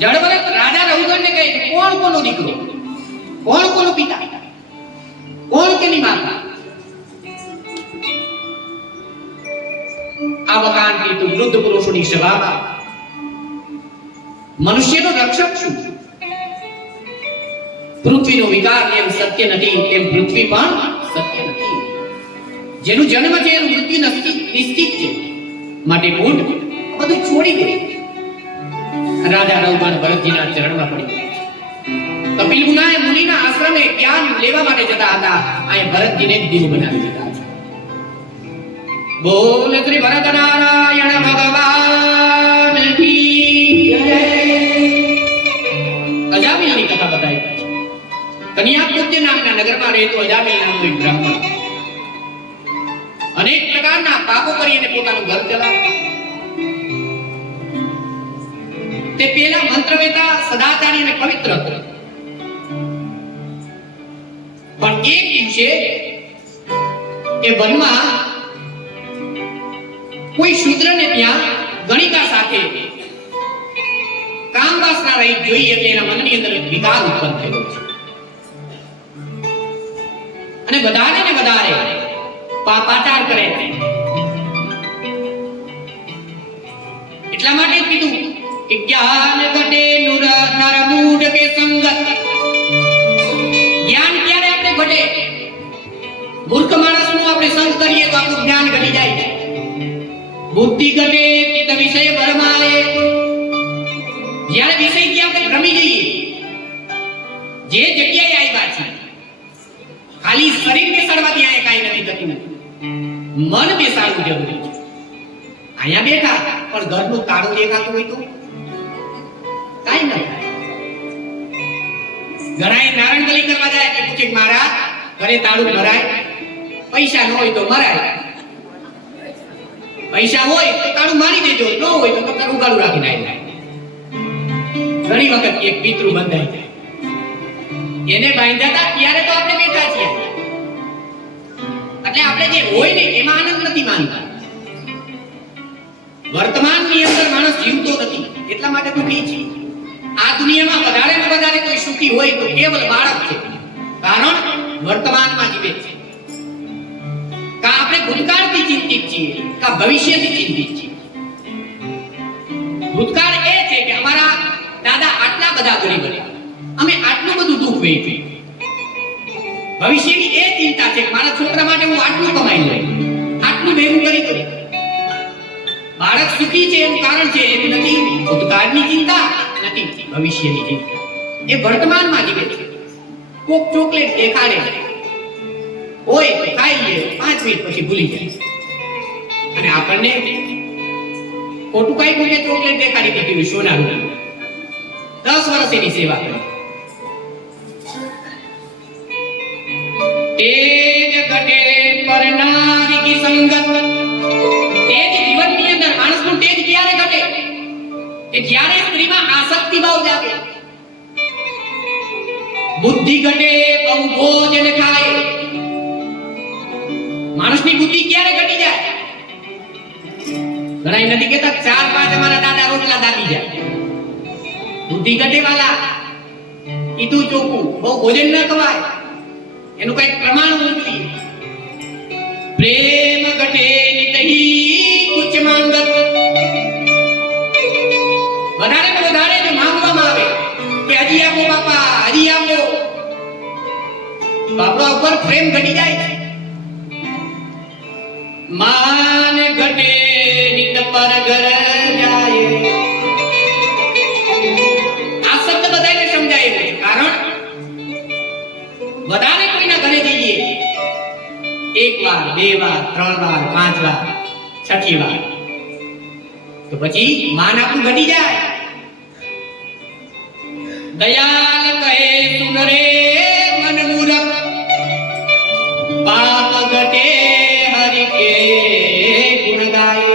જડભરત રાજા રઘુગણને કહે છે કોણ કોનો દીકરો, કોણ કોનો પિતા, કોણ કેની માતા? આ વખાણ કીધું વૃદ્ધ પુરુષોની સભામાં. મનુષ્યનો રક્ષક શું? પૃથ્વીનો વિકાર એમ સત્ય નથી તેમ પૃથ્વી પણ સત્ય નથી. જેનું જન્મ છે એનું મૃત્યુ નિશ્ચિત છે. માટે મૂઢ બધું છોડી દે. રાજા રઘુગણ ભરતજીના ચરણમાં પડી ગયા છે. કપિલ મુનિના આશ્રમે જ્ઞાન લેવા માટે જતા હતા. અહીં ભરતજીને દીવ બનાવી દીધા છે. બોલ શ્રી ભરત નારાયણ ભગવાન કી જય. અજામિલની કથા બતાવી છે. કન્યાકુબ્જ નામના નગરમાં રહેતો અજામિલ નામનો એક બ્રાહ્મણ અનેક પ્રકારના પાપો કરીને પોતાનું ઘર ચલાવતો. તે પેલા મંત્રવેતા, સદાચારી અને પવિત્ર હતો. પણ એક દિવસે એ વનમાં કોઈ શૂદ્રને ત્યાં ગણિકા સાથે કામ વાસના રહી જોઈ એટલે એના મનની અંદર વિકાર ઉત્પન્ન થયો છે. અને વધારે ને વધારે પાપાચાર કરે છે. એટલા માટે કીધું કે જ્ઞાન ઘટે નર મૂઢ કે સંગત. જ્ઞાન ક્યારે આપણે ઘટે? મૂર્ખ માણસનું આપણે સંગ કરીએ તો આપણું જ્ઞાન ઘટી જાય છે. બુદ્ધિ ઘટે ચિત્ત વિષય ભરમાય. જ્યારે વિષયથી આપણે ભ્રમી જઈએ, જે જગ્યાએ આવ્યા છે ખાલી શરીર બેસાડવાથી અહીંયા કાંઈ નથી થતું, મન બેસાડવું જરૂરી છે. અહીંયા બેઠા પણ ઘરનું તાળું દેખાતું હોય તો કાંઈ ન થાય. ઘણાએ નારણબલી કરવા જાય એટલે પૂછે મારા ઘરે તાળું ભરાય? પૈસા ન હોય તો મરાય. પૈસા હોય તો તાળું મારી દેજો, ન હોય તો તમે ઉગાડું રાખીને આવી જાય. ઘણી વખત એક પિતૃ બંધાઈ જાય, એને બાંધ્યા ત્યારે તો આપણે બેઠા છીએ. એટલે આપણે જે હોય ને એમાં આનંદ નથી માનતા. વર્તમાનની અંદર માણસ જીવતો નથી, એટલા માટે દુઃખી છે. આ દુનિયામાં વધારે ને વધારે કોઈ સુખી હોય તો કેવલ બાળક છે. કારણ વર્તમાનમાં જીવે છે. કા આપણે ભૂતકાળથી ચિંતિત છીએ, કા ભવિષ્યથી ચિંતિત છીએ. ભૂતકાળ એ છે કે અમારા દાદા આટલા બધા ગરીબ હતા, અમે આટલું બધું દુઃખ વેઠ્યું. ભવિષ્યની એ ચિંતા છે કે મારા છોકરા માટે હું આટલું કમાઈ લઉં, આટલું ભેગું કરી દઉં. બાળક સુખી છે એનું કારણ છે એવું નથી ભૂતકાળની ચિંતા, નથી ભવિષ્યની ચિંતા. એ વર્તમાનમાં જીવે છે. કોક ચોકલેટ દેખાડે હોય તો ખાઈ લે, 5 મિનિટ પછી ભૂલી જાય. અને આપણને ખોટું કઈ બોલે ચોકલેટ દેખાડી દીધી હોય સોના રૂપિયા, 10 વર્ષ એની સેવા કરી. તેજ ઘટે પર નારી કી સંગત. તેજ જીવનની અંદર માણસનું તેજ ક્યારે ઘટે? કે જ્યારે સ્ત્રીમાં આસક્તિ ભાવ જાગે. બુદ્ધિ ઘટે બહુ ભોજન ખાય. માણસની બુદ્ધિ ક્યારે ઘટી જાય? ઘણા નથી કહેતા 4-5 અમારા દાદા રોટલા દાબી જાય. બુદ્ધિ ઘટે વાલા, કીધું ચોખ્ખું, બહુ ભોજન ન ખવાય. એનું કઈક પ્રમાણ હોવું જોઈએ. પ્રેમ ઘટે નિતહી કુછ માંગત. વધારે ને વધારે જો માંગવામાં આવે કે હજી આપો બાપા, હજી આપો, બાપા ઉપર પ્રેમ ઘટી જાય છે. માન ઘટે નિત પર ઘર જાય. આ શબ્દ બધાને સમજાય છે. કારણ વધારે કોઈના ઘરે જઈએ, 1 વાર, 2 વાર, 3 વાર, 5 વાર, 6ઠી વાર, તો પછી માન આપણું ઘટી જાય. દયાલ કહે સુન રે મન મૂરખ, પાપ ઘટે હરિ કે ગુણ ગાય.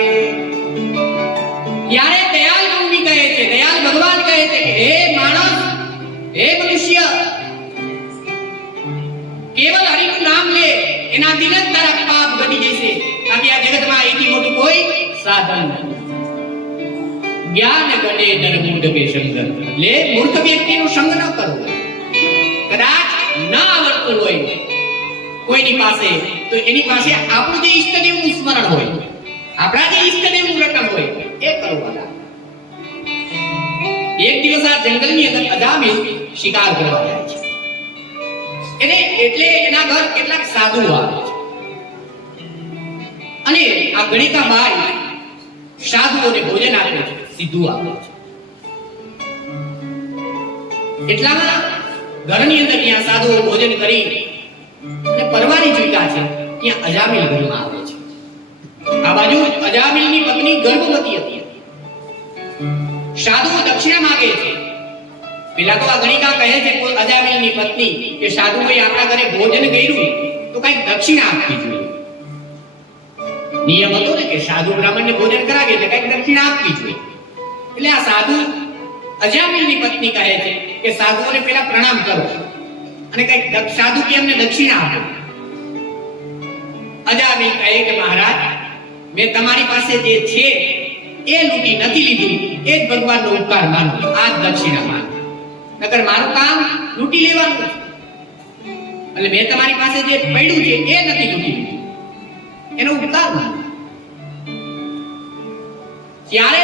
ત્યારે દયાલ મુનિ કહે છે, દયાલ ભગવાન કહે છે કે હે માણસ, હે મનુષ્ય, કેવલ હરિનું નામ લે, એનાથી જ તારા પાપ ઘટી જશે. કારણ કે આ જગતમાં એથી મોટું કોઈ સાધન નથી. જ્ઞાન ગણે નર મૂઢ કે સંગ, એટલે મૂર્ખ વ્યક્તિનો સંગ ન કરવો. કદાચ ન આવડતું હોય કોઈની પાસે, તો એની પાસે આપણું જે ઈષ્ટદેવનું સ્મરણ હોય, આપણા જે ઈષ્ટદેવનું રટણ હોય એ કરવાના. એક દિવસ આ જંગલની અંદર અજામિલ શિકાર કરવા જાય છે. એટલે એના ઘર કેટલાક સાધુ આવે છે અને આ ગણિકા બાઈ સાધુઓને ભોજન આપે છે, સીધું આપે છે. એટલામાં ઘરની અંદર ત્યાં સાધુઓ ભોજન કરી અને પરવાની ચૂક્યા છે, ત્યાં અજામિલ ઘરમાં આવે છે. આ બાજુ અજામિલની પત્ની ગર્ભવતી હતી. સાધુઓ દક્ષિણા માંગે છે. પેલા તો આ ગણિકા કહે છે કોઈ અજામિલની પત્ની કે સાધુઓએ આપણા ઘરે ભોજન કર્યું તો કઈક દક્ષિણા આપવી જોઈએ. નિયમ હતો ને કે સાધુ બ્રાહ્મણને ભોજન કરાવે એટલે કઈક દક્ષિણા આપવી જોઈએ. એટલે આ સાધુ અજામિલની પત્ની કહે છે કે સાધુઓને પહેલા પ્રણામ કરો અને કઈક સાધુ કે અમને દક્ષિણા આપો. અજામિલ કહે કે મહારાજ, મેં તમારી પાસે જે છે એ લૂંટી નથી લીધું, એ જ ભગવાનનો ઉપકાર માનો, આ જ દક્ષિણા માનો. નકર મારું કામ લૂંટી લેવાનું, એટલે મેં તમારી પાસે જે પડ્યું છે એ નથી લૂંટી લીધું, એનો ઉપકાર માનો. ત્યારે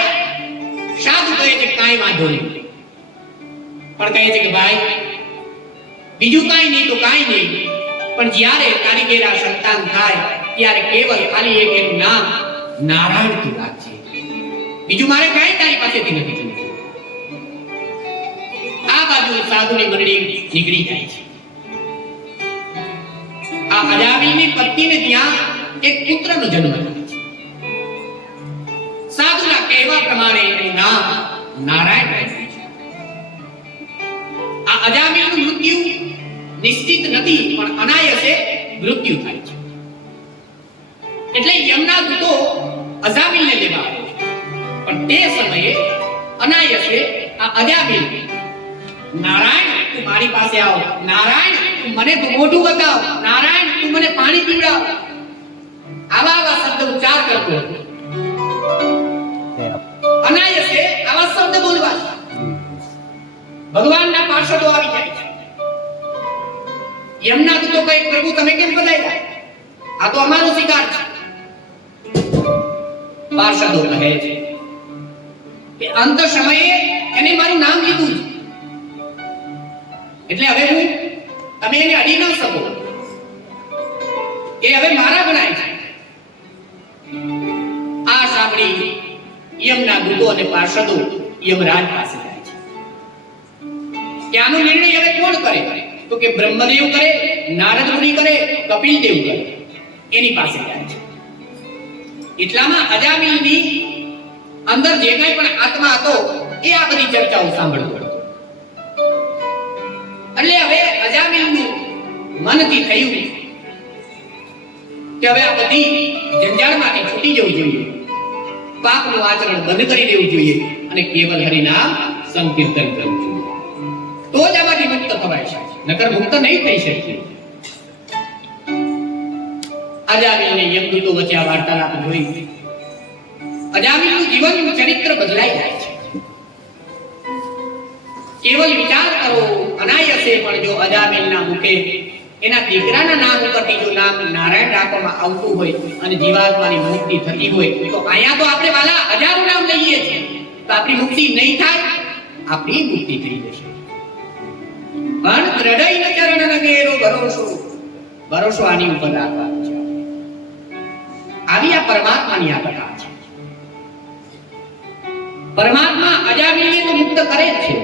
સાધુ કહે છે કાંઈ વાંધો નહીં, પણ કહે છે કે ભાઈ બીજું કાંઈ નહીં તો કાંઈ નહીં, પણ જ્યારે તારી ઘેર સંતાન થાય ત્યારે કેવલ ખાલી એક એનું નામ નારાયણ તું રાખજે, બીજું મારે કાંઈ તારી પાસેથી નથી જોઈતું. આ બાજુ સાધુની મંડળી નીકળી જાય છે. આ અજામિલની પત્નીને ત્યાં એક પુત્રનો જન્મ થાય છે. સાધુના કહેવા પ્રમાણે એનું નામ નારાયણ રાખ્યું છે. આ અજામિલનું મૃત્યુ નિશ્ચિત નથી, પણ અનાયસે મૃત્યુ થાય છે. એટલે યમના દૂતો અજામિલને લેવા આવે છે. પણ તે સમયે અનાયસે આ અજામિલ, નારાયણ તું મારી પાસે આવ, નારાયણ તું મને મોઢું બતાવ, નારાયણ તું મને પાણી પીવડાવ, આવા આવા શબ્દ ઉચ્ચાર કરતો હતો. અનાયસે આવા શબ્દ બોલવા ભગવાનના પાર્ષદો આવી જાય છે. યમના દૂતો કહે પ્રભુ તમે કેમ બધાયા? આ તો અમારો શિકાર છે. પાર્ષદો કહે છે કે અંત સમયે એને મારું નામ લીધું છે, એટલે હવે હું તમે એને અડી ન શકો, એ હવે મારા ગણાય છે. આ સાંભળી યમના દૂતો અને પાર્ષદો યમરાજ પાસે જાય છે કે આનો નિર્ણય હવે કોણ કરે? તો કે બ્રહ્મદેવ કરે, નારદ મુનિ કરે, કપિલ દેવ કરે. એની પાસે જાય છે. એટલામાં અજામિલની અંદર જે કંઈ પણ આત્મા હતો એ આ બધી ચર્ચાઓ સાંભળતો હતો. એટલે હવે અજામિલનું મનથી થયું કે હવે આ બધી જંજાળમાંથી છૂટી જવું જોઈએ, પાપનું આચરણ બંધ કરી દેવું જોઈએ અને કેવલ હરિનામ સંકીર્તન કરવું જોઈએ, તો જ આમાંથી મુક્ત થવાય છે, નકર મુક્ત નહીં થઈ શકે. અજામિલને યમદૂતો વચ્ચે આ વાર્તાલાપ જોઈ અજામિલનું જીવન ચરિત્ર બદલાઈ જાય છે. કેવલ વિચાર કરો, અનાયસે પણ જો અજામિલના મુખે એના દીકરાના નામ ઉપરથી જો નામ નારાયણ રાખવામાં આવતું હોય અને જીવાત્માની મુક્તિ થતી હોય, તો અહીંયા તો આપણે વાલા હજારો નામ લઈએ છીએ, તો આપણી મુક્તિ નહીં થાય, આપણી મુક્તિ થઈ જશે. પણ દ્રઢ ચરણ નગેરો ભરોસો, ભરોસો આની ઉપર રાખવાનો છે. આવી આ પરમાત્માની આ કથા છે. પરમાત્મા અજામિલને તો મુક્ત કરે જ છે,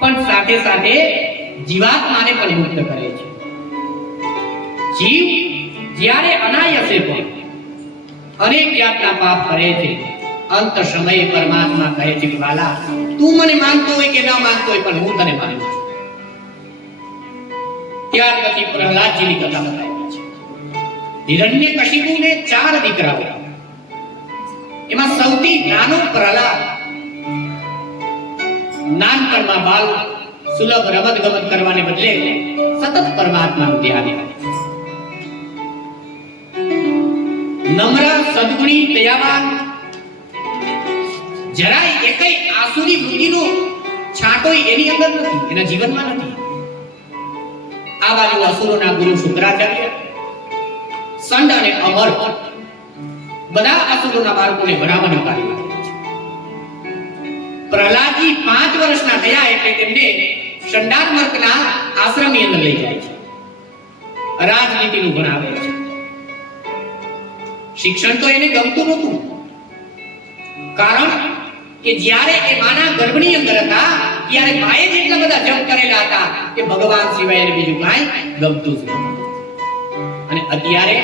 પણ સાથે સાથે જીવાત્માને પણ મુક્ત કરે છે. જીવ જ્યારે અનાયસે પણ અનેક જાતના પાપ કરે છે, અંત સમયે પરમાત્મા કહે છે કે વાલા તું મને માનતો હોય કે ન માનતો હોય, પણ હું તને માનું છું. ત્યાર પછી પ્રહલાદજીની કથા બતાવી છે. હિરણ્યકશિપુને 4 દીકરાઓ, એમાં સૌથી નાનો પ્રહલાદ નાનપણમાં બાલ સુલભ રમત ગમત કરવાને બદલે સતત પરમાત્માનું ધ્યાન રાખે. નમ્ર, સદગુણી, દયાવાન જરાય એકઈ આસુરી વૃત્તિનો છાંટોય એની અંદર નથી, એના જીવનમાં નથી. આ બાજુ અસુરોના ગુરુ શુક્રાચાર્ય, સંડ અને અમર બધા અસુરોના બાળકોને ભણાવવાનું કાર્ય કરે છે. પ્રહલાદજી 5 વર્ષના થયા એટલે તેમને શંડાર્મર્કના આશ્રમની અંદર લઈ જાય છે. રાજનીતિનું ભણાવે છે. શિક્ષણ તો એને ગમતું નહોતું, કારણ કે જ્યારે એ માના ગર્ભની અંદર હતા ત્યારે માએ જેટલા બધા જપ કરેલા હતા કે ભગવાન સિવાય એને બીજું કાંઈ ગમતું જ નહોતું. અને અત્યારે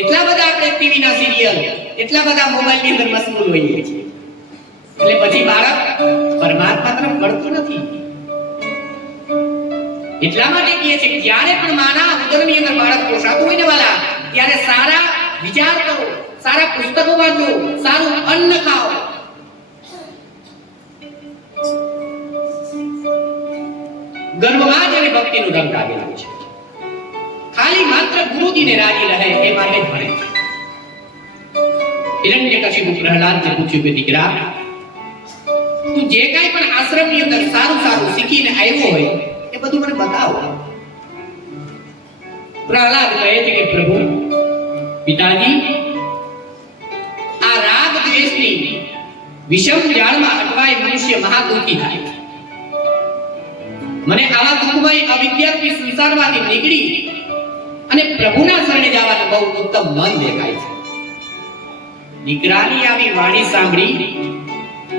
એટલા બધા આપણે ટીવી ના સિરિયલ, એટલા બધા મોબાઈલ ની અંદર મશગુલ હોઈએ છીએ, એટલે પછી બાળક પરમાત્મા તરફ વળતું નથી. એટલા માટે કહે છે કે જ્યારે પણ માના ઉદરની અંદર બાળક પોષાતું હોય ને વાલા, ત્યારે સારા વિચાર કરો, સારા પુસ્તકો વાંચો, સારું અન્ન ખાઓ. ગર્ભમાં જ એને ભક્તિનો રંગ લાગેલો છે. ખાલી માત્ર ગુરુજીને રાજી રહે એ માટે જ ભણે છે. હિરણ્યકશિપુ પ્રહલાદને પૂછ્યું કે દીકરા, તું જે કાંઈ પણ આશ્રમની અંદર સારું સારું શીખીને આવ્યો હોય એ બધું મને બતાવો. પ્રહલાદ કહે છે કે પ્રભુ, પિતાજી, આ રાગ દ્વેષની વિષમ જાળમાં અટવાય મનુષ્ય મહાદુઃખી થાય છે. મને આવા દુઃખમય અવિદ્યાર્થી સંસારમાંથી નીકળી અને પ્રભુના શરણે જવાનું બહુ ઉત્તમ મન દેખાય છે. દીકરાની આવી વાણી સાંભળી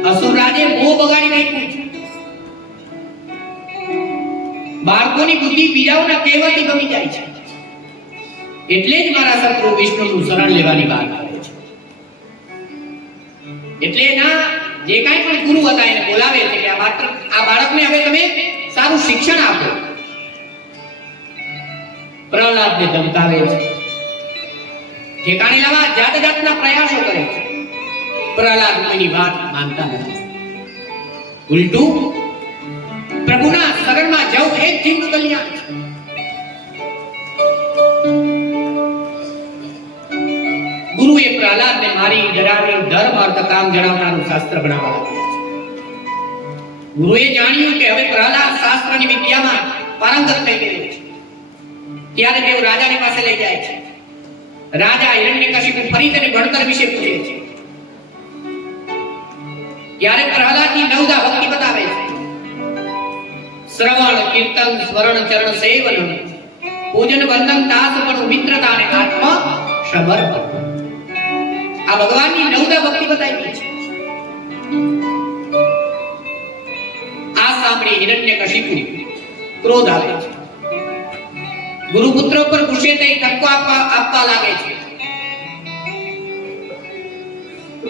અસુરરાજે મોહ બગાડી નાખ્યું છે. બાળકોની બુદ્ધિ બીજાઓના કહેવાથી ગમી જાય છે. એટલે જ મારા શત્રુ વિષ્ણુનું શરણ લેવાની વાત કરે છે. એટલે એના જે કાંઈ પણ ગુરુ હતા એને બોલાવે છે કે આ બાળકને હવે તમે સારું શિક્ષણ આપો. પ્રહલાદને ધમકાવે છે, ઠેકાણે લાવવા જાત જાતના પ્રયાસો કરે છે. પ્રહલાદ કોઈની વાત માનતા નથી. ઉલટું પ્રભુના શરણમાં જવું એ જ જીવનું કલ્યાણ છે. ગુરુએ પ્રહલાદને મારી ડરાવી ધર્મ અર્થ કામ જણાવનારું શાસ્ત્ર ભણાવવા લાગ્યા છે. ગુરુએ જાણ્યું કે હવે પ્રહલાદ શાસ્ત્રની વિદ્યામાં પારંગત થઈ ગયો છે. ત્યારે તેઓ રાજાની પાસે લઈ જાય છે. રાજા હિરણ્યકશિપુ ફરી તેને ભણતર વિશે પૂછે છે. ત્યારે પ્રહલાદની નવદા ભક્તિ બતાવે છે. શ્રવણ, કીર્તન, સ્મરણ, ચરણ સેવન, પૂજન, વંદન, દાસપણું, મિત્રતા અને આત્મ સમર્પણ. આ ભગવાનની નવદા ભક્તિ બતાવી છે. આ સાંભળી હિરણ્યકશિપુ ક્રોધ આવે છે. ગુરુપુત્ર પર ગુસ્સે થઈ ઠપકો આપવા લાગે છે.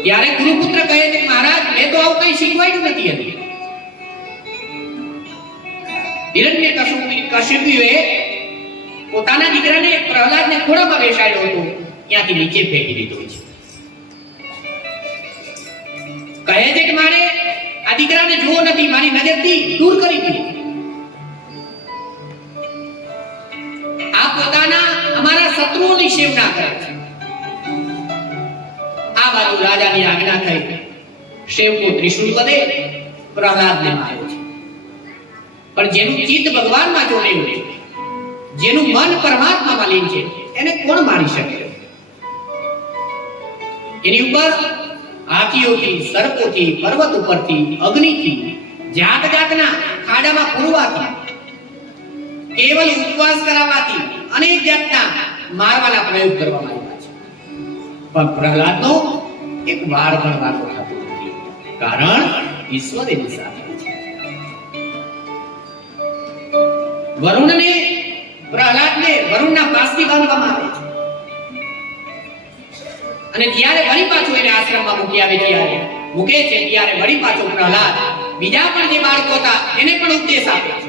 ત્યારે ગુરુપુત્ર કહે છે, મહારાજ, મેં તો આવું કઈ શીખવાડ્યું નથી. હતી હિરણ્યકશિપુએ પોતાના દીકરાને પ્રહલાદને ખોળામાં બેસાડ્યો હતો, ત્યાંથી નીચે ફેંકી દીધો છે. કહે છે કે મારે આ દીકરાને જોવો નથી, મારી નજરથી દૂર કરી દીધી. આ પોતાના અમારા શત્રુઓની સેવના કરે છે. આ બાજુ રાજાની આજ્ઞા થઈ, સેવકો ત્રિશૂળ વડે પ્રહલાદને માર્યો છે. પણ જેનું ચિત્ત ભગવાનમાં જોડેલું છે, જેનું મન પરમાત્મામાં લીન છે, એને કોણ મારી શકે? એની ઉપર હાથીઓથી, સર્પોથી, પર્વત ઉપરથી, અગ્નિથી, જાત જાતના ખાડામાં પૂરવાથી, કેવલ ઉપવાસ કરાવવાથી અનેક જાતના મારવાના પ્રયોગ કરવામાં આવ્યા છે. પણ પ્રહલાદનો એક વાર પણ વાતો થતો નથી, કારણ ઈશ્વર એની સાથે છે. વરુણને, પ્રહલાદને વરુણના પાસથી બાંધવામાં આવે છે. અને જ્યારે વળી પાછું એને આશ્રમમાં મૂકી આવે, મૂકે છે ત્યારે વળી પાછું પ્રહલાદ બીજા પણ જે બાળકો હતા એને પણ ઉપદેશ આપે છે.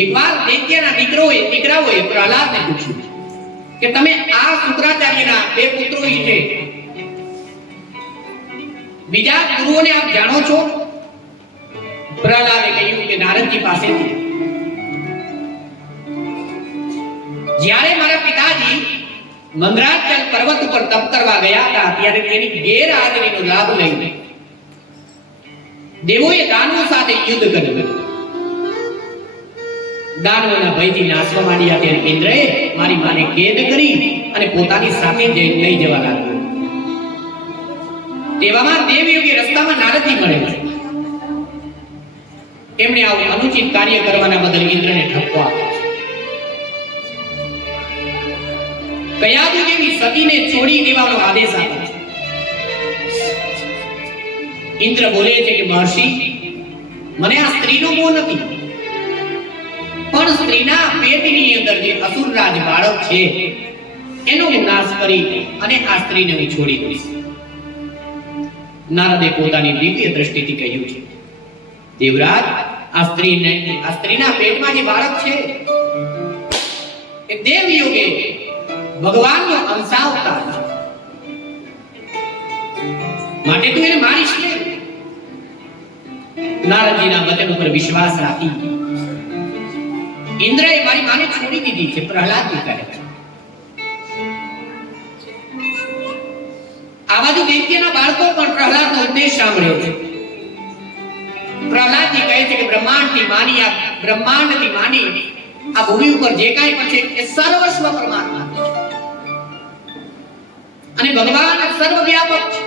એકવાર દૈત્યના દીકરાઓએ પ્રહલાદને પૂછ્યું કે તમે આ શુક્રાચાર્યના 2 પુત્રો છે, બીજા ગુરુઓને આપ જાણો છો? પ્રહલાદે કહ્યું કે નારદજી પાસેથી. જ્યારે મારા પિતાજી મંદરાચલ પર્વત ઉપર તપ કરવા ગયા હતા ત્યારે તેની ગેરહાજરીનો લાભ લઈને દેવોએ દાનવો સાથે યુદ્ધ કર્યું. દાનવોના ભયથી નાસવા માંડ્યા ત્યારે ઇન્દ્રએ મારી માને કેદ કરી અને પોતાની સાથે લઈ જવા લાગ્યો. તેવામાં દેવયોગી રસ્તામાં નારદજી મળે છે. એમણે આવું અનુચિત કાર્ય કરવાના બદલ ઇન્દ્રને ઠપકો આપ્યો છે. કયાદુ જેવી સતીને છોડી દેવાનો આદેશ આપ્યો છે. ઇન્દ્ર બોલે છે કે મહર્ષિ, મને આ સ્ત્રીનો મોહ નથી, પણ સ્ત્રીના પેટની અંદર જે અસુરરાજ બાળક છે એનો હું નાશ કરી અને આ સ્ત્રીને હું છોડી દઈશ. નારદે પોતાની દિવ્ય દ્રષ્ટિથી કહ્યું છે, દેવરાજ, આ સ્ત્રીના પેટમાં જે બાળક છે એ દેવયોગે ભગવાનનો અંશાવતાર છે, માટે તું એને મારીશ નહીં. નારદજીના વચન ઉપર વિશ્વાસ રાખી ઇન્દ્રએ મારી માને છોડી દીધી છે. પ્રહલાદજી કહે છે. આ બાજુ દૈત્યના બાળકો પણ પ્રહલાદનો ઉપદેશ સાંભળે છે. પ્રહલાદજી કહે છે કે બ્રહ્માંડથી માની આ ભૂમિ ઉપર જે કાંઈ પણ છે એ સર્વસ્વ પરમાત્મા છે અને ભગવાન સર્વવ્યાપક છે.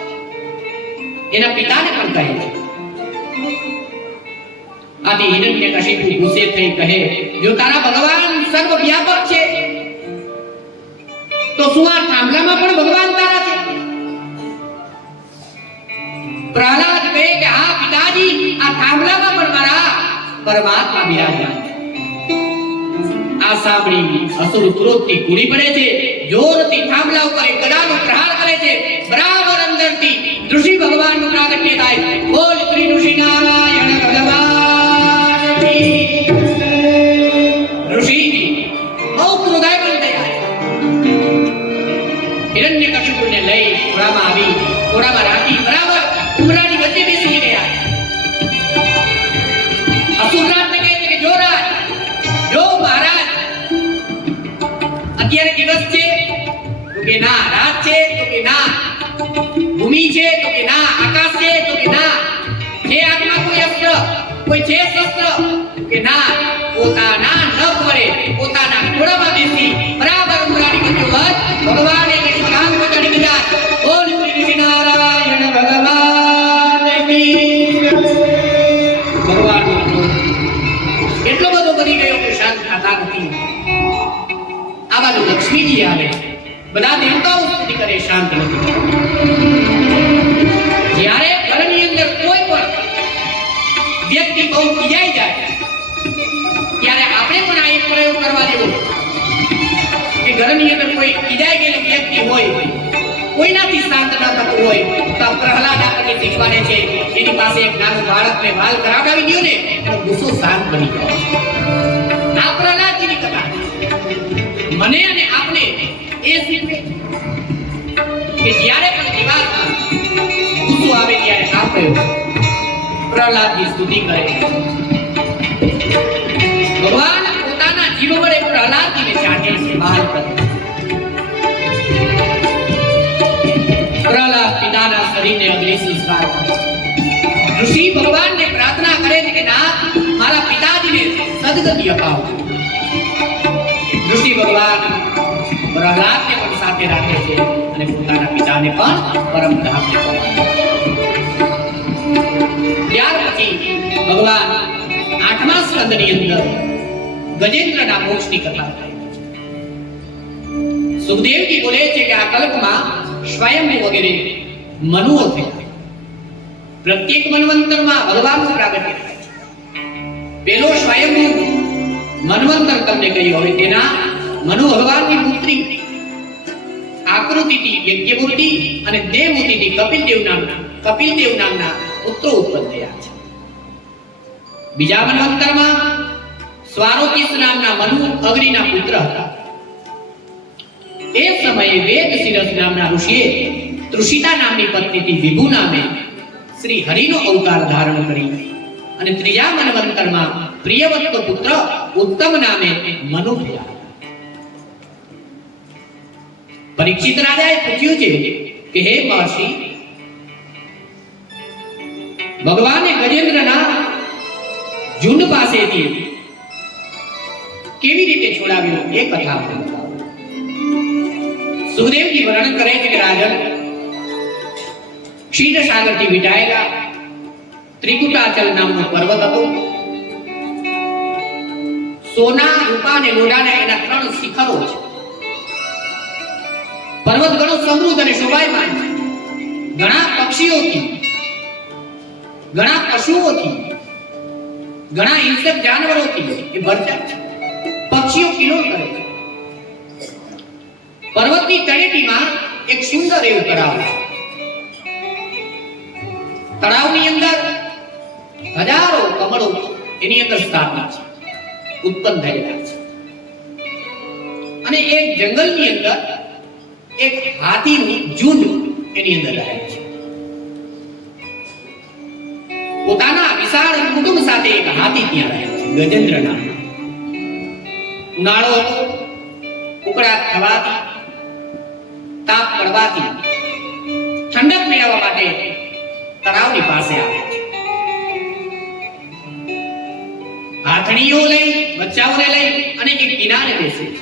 એના પિતાને પણ કહે છે. આથી હિરણ્યકશિપુ ગુસ્સે થઈ કહે, જો તારા ભગવાન સર્વવ્યાપક છે તો શું આ થાંભલામાં પણ ભગવાન તારા છે? પ્રહલાદ કહે કે હા પિતાજી, આ થાંભલામાં પણ મારા પરમાત્મા બિરાજમાન છે. આ સાંભળી અસુર ક્રોધથી કૂદી પડે છે. જોરથી થાંભલા ઉપર ગદાનો પ્રહાર કરે છે. બરાબર અંદરથી ઋષિ ભગવાનનું પ્રાગટ્ય થાય. બોલ શ્રી ઋષિ નારાયણ ભગવાન કી ઋષિજી બહુ ક્રોધાયમાન થયા. હિરણ્યકશિપુને લઈ ઘોડામાં રાખી બરાબર ઉમરાની વચ્ચે બેસી ગયા. અસુરરાજને કહે છે કે જો રાજ, જો મહારાજ, અત્યારે દિવસ છે તો કે ના, રાત છે તો કે ના, ભૂમિ છે તો કે ના, આકાશ છે તો કે ના, છે આત્મા કોઈ અસ્ત્ર, કોઈ છે શસ્ત્ર કે ના. પોતાના નખ વડે પોતાના ઘોડામાં બેસી બરાબર ઉમરાની વચ્ચોવચ ભગવાને નિષ્કામ ચડી દીધા. બોલ શ્રી ઋષિ નારાયણ ભગવાન કી ભગવાનનો ક્રોધ એટલો બધો વધી ગયો કે શાંત થતા નથી. આ બાજુ લક્ષ્મીજી આવે, બધા દેવતાઓ સ્તુતિ કરે, શાંત નથી. જ્યારે ઘરની અંદર કોઈ પણ વ્યક્તિ બહુ ખીજાઈ જાય ત્યારે આપણે પણ આ એક પ્રયોગ કરવા દેવો કે ઘરની અંદર કોઈ ખીજાઈ ગયેલી વ્યક્તિ હોય, કોઈનાથી શાંત ન થતું હોય તો પ્રહલાદ આપણને શીખવાડે છે, એની પાસે એક નાનું બાળકને વાલ કરાવડાવી દો ને, એનો ગુસ્સો શાંત બની જાય. આ પ્રહલાદજીની કથા મને અને આપને એ શીખવે કે જ્યારે પણ દિમાગમાં ગુસ્સો આવે ત્યારે આપણે પ્રહલાદની સ્તુતિ કરે. ભગવાન પોતાના જીવ વડે પ્રહલાદજીને ચાટે છે, બહાર કરે છે. પ્રહલાદ પિતાના શરીરને અગ્નિ સંસ્કાર કરે છે. ઋષિ ભગવાનને પ્રાર્થના કરે છે કે નાથ, મારા પિતાજીને સદગતિ અપાવો. ઋષિ ભગવાન પ્રહલાદને પણ સાથે રાખે છે અને પોતાના પિતાને પણ પરમ ધામ અપાવે. ત્યાર પછી ભગવાન 8મા સ્કંદની અંદર ગજેન્દ્રના મોક્ષની કથા થાય છે. સુખદેવજી બોલે છે કે આ કલ્પમાં સ્વયંભૂ વગેરે મનુઓ થયા. પ્રત્યેક મન્વંતરમાં ભગવાનનું પ્રાગટ્ય થાય છે. પેલો સ્વયંભૂ મન્વંતર તમને કહ્યું, હવે તેના મનુ ભગવાનની પુત્રી આકૃતિથી યજ્ઞમૂર્તિ અને દેવમૂર્તિથી કપિલદેવ નામના પુત્રો ઉત્પન્ન થયા છે. બીજા મન્વંતરમાં સ્વારોચિસ નામના મનુ અગ્નિના પુત્ર હતા. એ સમયે વેદ શિરસ નામના ઋષિએ તૃષિતા નામની પત્નીથી વિભુ નામે શ્રી હરિનો અવતાર ધારણ કરી અને ત્રીજા મન્વંતરમાં પ્રિયવતનો પુત્ર ઉત્તમ નામે મનુ થયા. પરીક્ષિત રાજાએ પૂછ્યું છે કે હે મહર્ષિ, ભગવાને ગજેન્દ્રના ઝુંડ પાસેથી કેવી રીતે છોડાવ્યો એ કથા આપણે સુખદેવજી વર્ણન કરે છે કે રાજન, ક્ષીરસાગરથી વિટાયેલા ત્રિકુટાચલ નામનો પર્વત હતો. સોના, રૂપા અને લોઢાના એના 3 શિખરો છે. પર્વત ઘણો સમૃદ્ધ અને શોભાયમાન છે. ઘણા પક્ષીઓથી, ઘણા પશુઓથી, ઘણા હિંસક જાનવરોથી એ ભરચક છે. પક્ષીઓ કિલોલ કરે છે. પર્વતની તળેટીમાં એક સુંદર એવું તળાવ છે. તળાવની અંદર હજારો કમળો એની અંદર સ્થાપિત છે, ઉત્પન્ન થયેલા છે. અને એક જંગલની અંદર એક હાથીનું ઝુંડ એની અંદર રહે છે. પોતાના વિશાળ કુટુંબ સાથે એક હાથી ત્યાં રહે છે, ગજેન્દ્ર નામનો. ઉનાળો હતો, ઉકળાટ થવાથી, તાપ પડવાથી ઠંડક મેળવવા માટે તળાવની પાસે આવે છે. હાથણીઓ લઈ, બચ્ચાઓને લઈ અને એક કિનારે બેસે છે.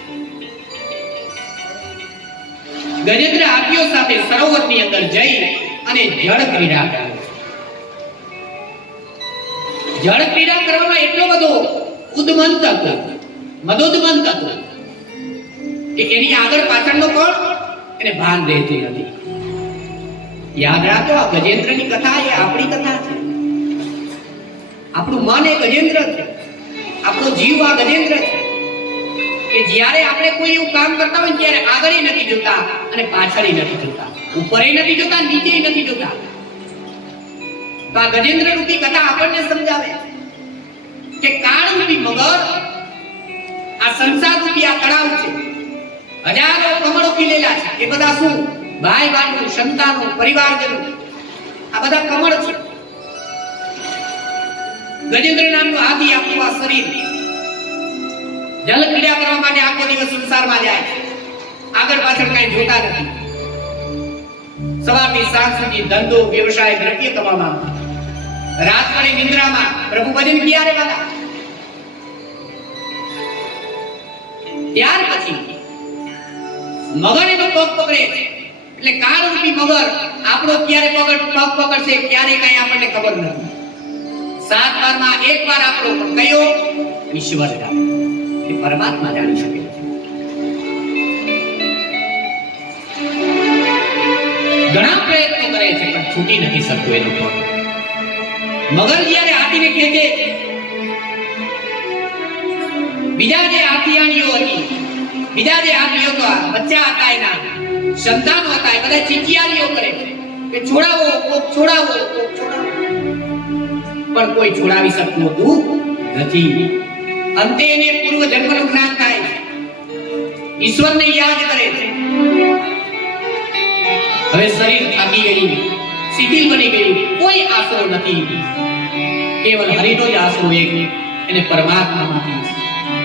ગજેન્દ્ર હાથીઓ સાથે સરોવરની અંદર જઈ અને જળ ક્રીડા કરે છે. જળ ક્રીડા કરવામાં એટલો બધો ઉદ્મંત હતો, મદોદમંત હતો કે એની આગળ પાછળનો પણ એને ભાન રહેતી નથી. યાદ રાખો, આ ગજેન્દ્રની કથા એ આપણી કથા છે. આપણું મન એ ગજેન્દ્ર છે, આપણો જીવ આ ગજેન્દ્ર છે કે જ્યારે આપણે કોઈ એવું કામ કરતા હોય ત્યારે આગળ નથી જોતા અને પાછળ નથી જોતા, ઉપર નથી જોતા, નીચે નથી જોતા. તો આ ગજેન્દ્ર રૂપી કથા આપણને સમજાવે કે કાળ રૂપી મગર આ સંસાર રૂપી આ તળાવ છે. હજારો કમળો ખીલેલા છે. એ બધા શું? ભાઈ બહેનો, સંતાનો, પરિવારજનો, આ બધા કમળ છે. ગજેન્દ્ર નામનો હાથી આપણું આ શરીર જલ ક્રીડા કરવા માટે આખો દિવસ સંસારમાં જાય છે, આગળ પાછળ કઈ જોતા નથી. સવારથી સાંજ સુધી ધંધો, વ્યવસાય, દ્રવ્ય કમાવામાં, રાત પડે નિંદ્રામાં પ્રભુ ભજન ક્યારે વાલા. ત્યાર પછી મગર એનો પગ પકડે છે. એટલે કાળ રૂપી મગર આપણો ક્યારે પગ પકડશે ક્યારે કઈ આપણને ખબર નથી. 7 વારમાં એક વાર આપણો કયો ઈશ્વર જાણે, એ પરમાત્મા જાણી શકે છે. ઘણા પ્રયત્નો કરે છે પણ છૂટી નથી શકતો એનો પગ. મગર જ્યારે હાથીને ખેંચે, બીજા જે હાથીયાણીઓ હતી, બીજા જે હાથીઓ હતા, બચ્ચા હતા, એના સંતાનો હતા, એ બધા ચીચિયારીઓ કરે કે છોડાવો, કોક છોડાવો, કોક છોડાવો. પણ કોઈ છોડાવી શકતું હતું નથી. અંતે એને પૂર્વ જન્મનું જ્ઞાન થાય છે, ઈશ્વરને યાદ કરે છે. હવે શરીર થાકી ગયું, શિથિલ બની ગયું, કોઈ આશરો નથી, કેવલ હરિનો જ આશરો એક, એને પરમાત્મામાંથી,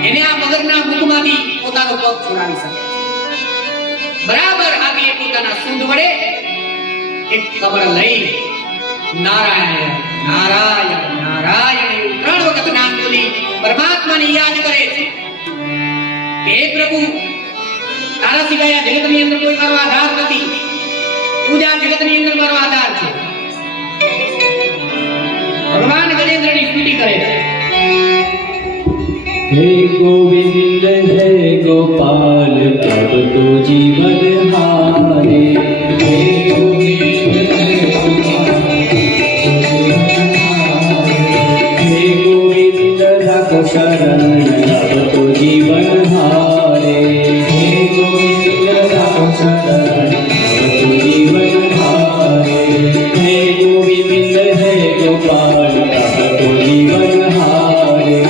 એને આ મગરના મુખમાંથી પોતાનો પગ છોડાવી શકે. બરાબર હાથીએ પોતાના સૂંઢ વડે એક કમળ લઈ નારાયણ નારાયણ નારાયણ એવું 3 વખત નામ બોલી પરમાત્માને યાદ કરે છે. હે પ્રભુ, તારા સિવાય આ જગતની અંદર કોઈ મારો આધાર નથી, તું જ આ જગતની અંદર મારો આધાર છે. ભગવાન ગજેન્દ્રની સ્તુતિ કરે છે. हे गोविंद हे गोपाल अब तो जीवन हारे. हे गोविंद हे गोपाल हे गोविंद रख शरण अब तो जीवन हारे. हे गोविंद रख शरण अब तो जीवन हारे. हे गोविंद हे गोपाल अब तो जीवन हारे.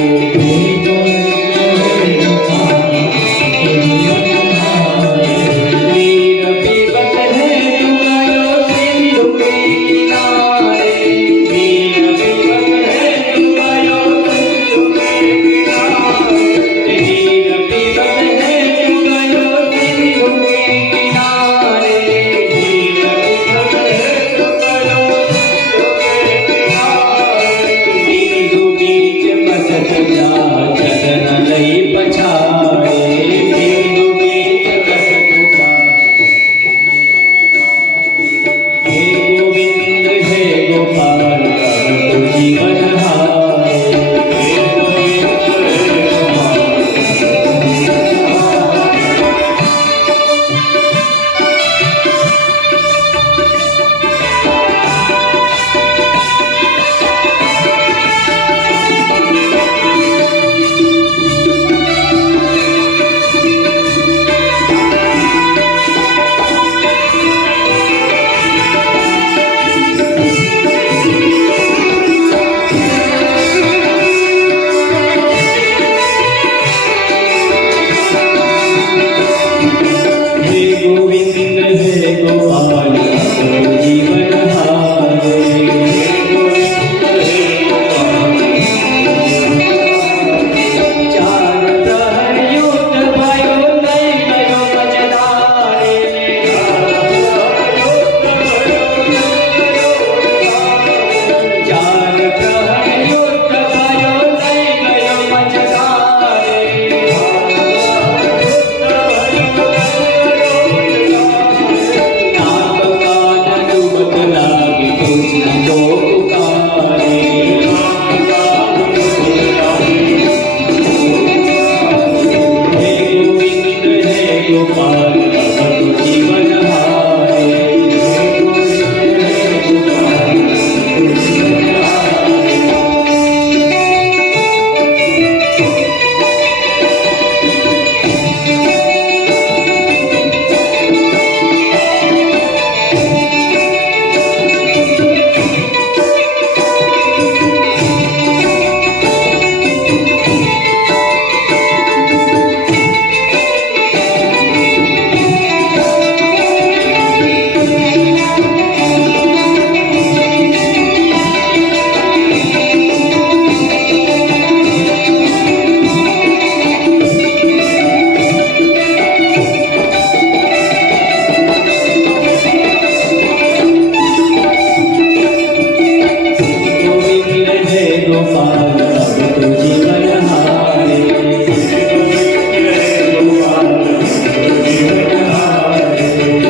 गोपाल अब तो जीवन हारे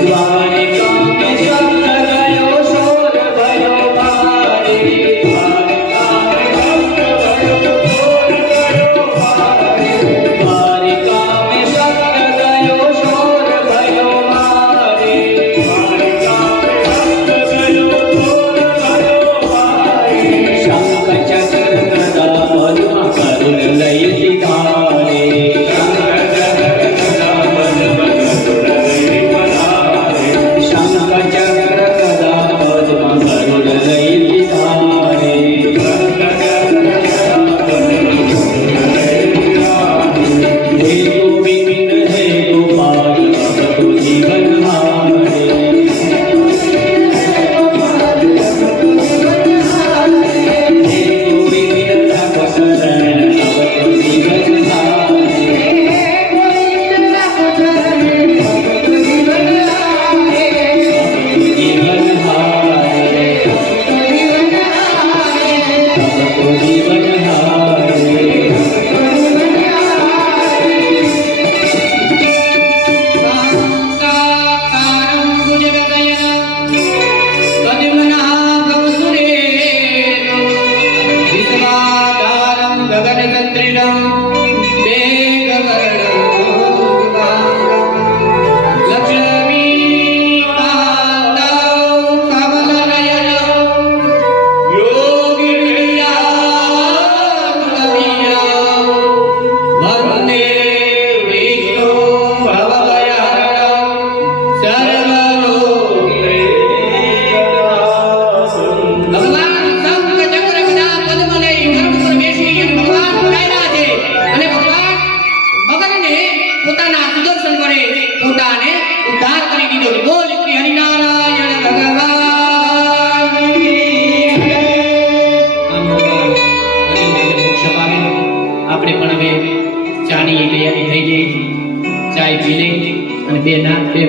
द्वारिका में शब्द गयो शोर भयो भारे द्वारिका में शब्द गयो शोर भयो भारे शंख चक्र गदा पद्म करुण लय सिधारे शंख चक्र गदा पद्म करुण लय सिधारे हे गोविंद हे गोपाल अब तो जीवन हारे हे गोविंद रघु शरण अब तो जीवन हारे जीवन हारे अब तो जीवन हारे शान्ताकारं भुजगशयनं पद्मनाभं सुरेशं विश्वाधारं गगनचन्द्रिणं मेघवर्णं शुभाङ्गं लक्ष्मीकान्तं कमलनयनं योगिनिर्यातुलमीयं वन्दे विष्णु भवभयहरणं ભગવાન શંખ ચક્ર ગદા પદ્મ લઈ ગરુડ પર બેસી એમ ભગવાન બોલાવ્યા છે અને ભગવાન મગનને પોતાના સુદર્શન વડે પોતાને ઉદ્ધાર કરી દીધો છે. બોલ શ્રી હરિનારાયણ ભગવાન આમ ભગવાન ગજબ મોક્ષ પામે. આપણે પણ હવે ચાની તૈયારી થઈ ગઈ છે. ચાય પી લઈ અને બે નાથ બે